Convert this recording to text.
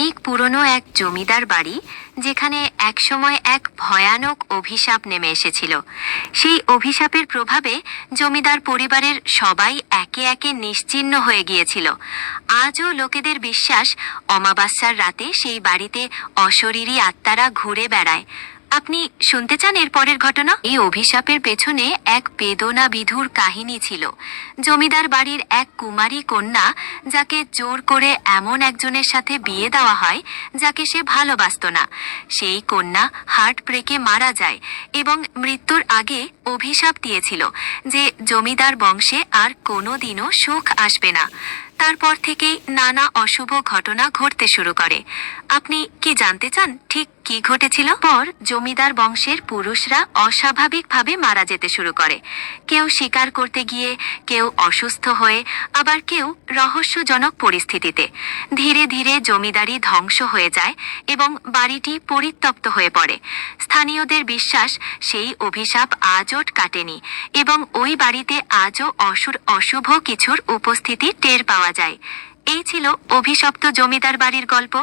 অনেক পুরনো এক জমিদার বাড়ি, যেখানে একসময় এক ভয়ানক অভিশাপ নেমে এসেছিল। সেই অভিশাপের প্রভাবে জমিদার পরিবারের সবাই একে একে নিশ্চিহ্ন হয়ে গিয়েছিল। আজও লোকেদের বিশ্বাস, অমাবস্যার রাতে সেই বাড়িতে অশরীরী আত্মারা ঘুরে বেড়ায়। আপনি শুনতে চান এর পরের ঘটনা? এই অভিশাপের পেছনে এক বেদনা বিধুর কাহিনী ছিল। জমিদার বাড়ির এক কুমারী কন্যা, যাকে জোর করে এমন একজনের সাথে বিয়ে দেওয়া হয় যাকে সে ভালোবাসতো না। সেই কন্যা হার্ট ব্রেকে মারা যায় এবং মৃত্যুর আগে অভিশাপ দিয়েছিল যে জমিদার বংশে আর কোনোদিনও সুখ আসবে না। তারপর থেকেই নানা অশুভ ঘটনা ঘটতে শুরু করে। আপনি কি জানতে চান ঠিক কি ঘটেছিল? পর জমিদার বংশের পুরুষরা অস্বাভাবিকভাবে মারা যেতে শুরু করে। কেউ শিকার করতে গিয়ে, কেউ অসুস্থ হয়ে, আবার কেউ রহস্যজনক পরিস্থিতিতে। ধীরে ধীরে জমিদারি ধ্বংস হয়ে যায় এবং বাড়িটি পরিত্যক্ত হয়ে পড়ে। স্থানীয়দের বিশ্বাস, সেই অভিশাপ আজও কাটেনি এবং ওই বাড়িতে আজও অশুভ কিছুর উপস্থিতি টের পাওয়া যায়। এই ছিল অভিশপ্ত জমিদার বাড়ির গল্প।